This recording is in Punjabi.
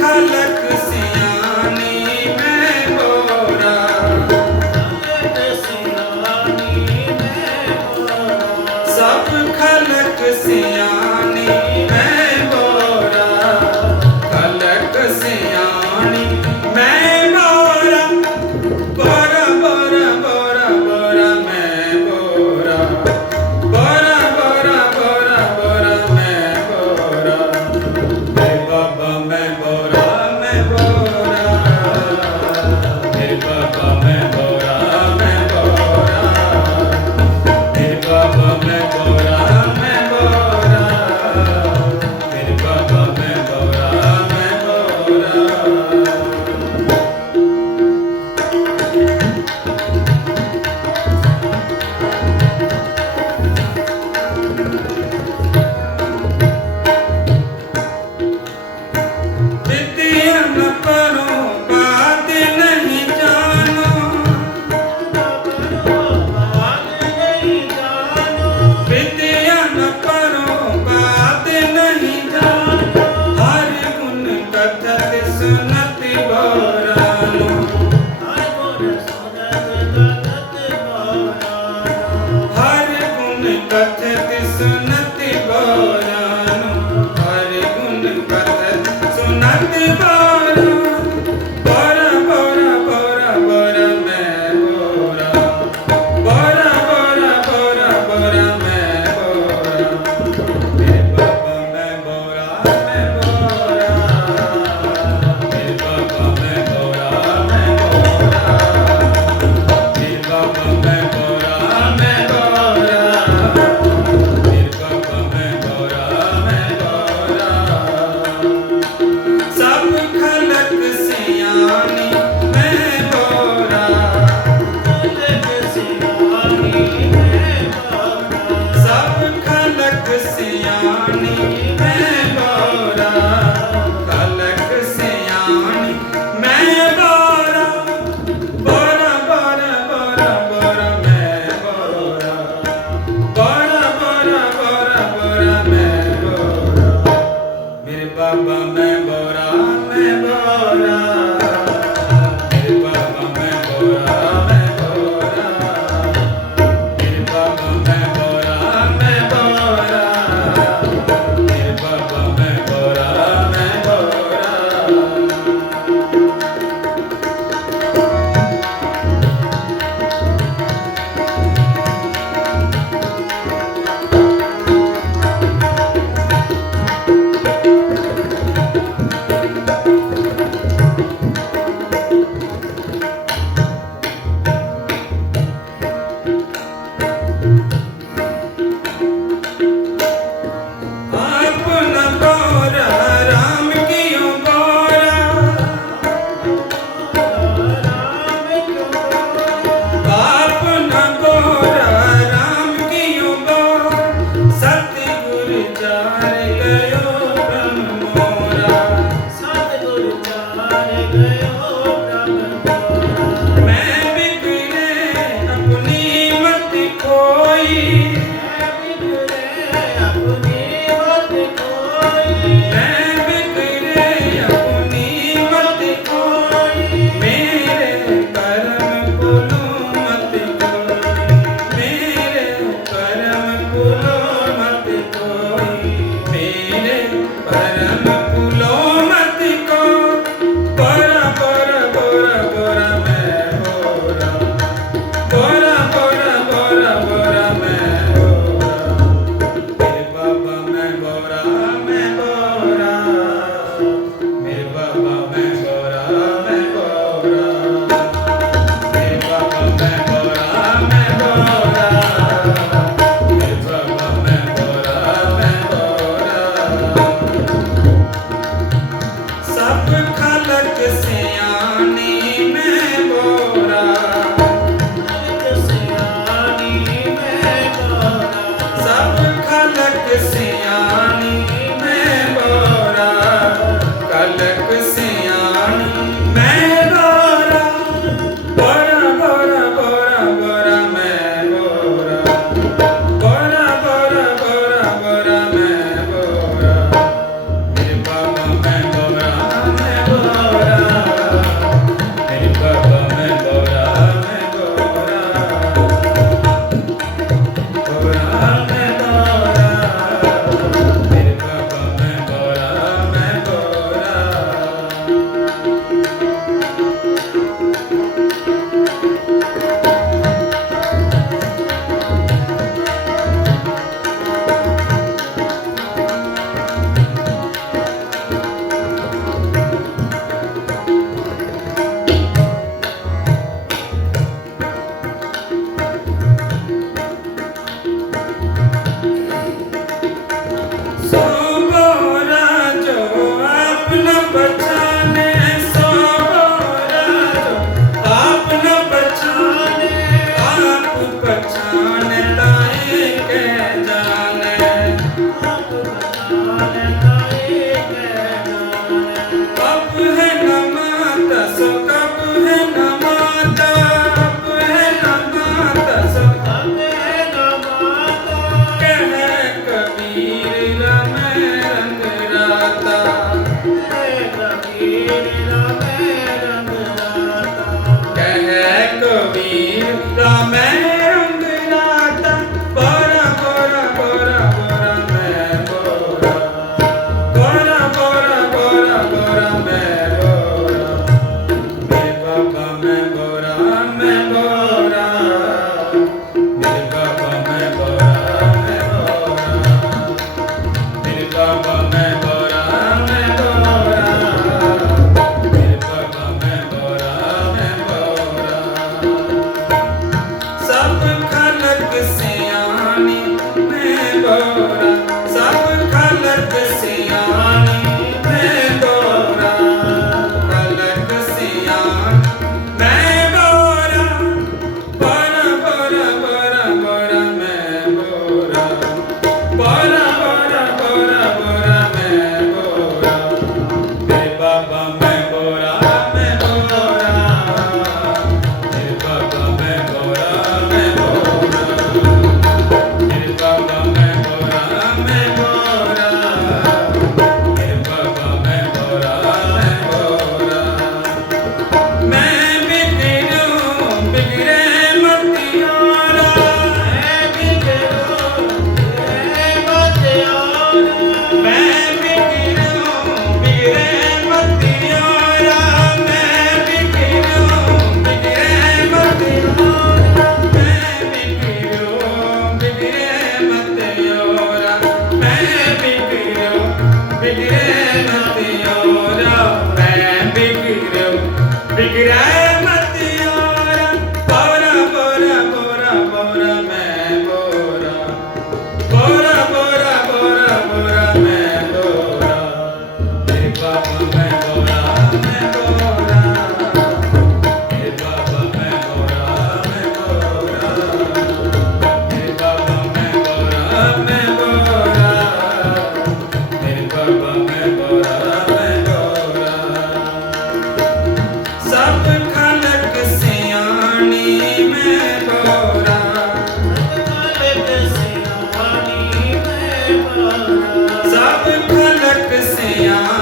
ਖਲਕ ਸਿਆ। but ਖਲਕ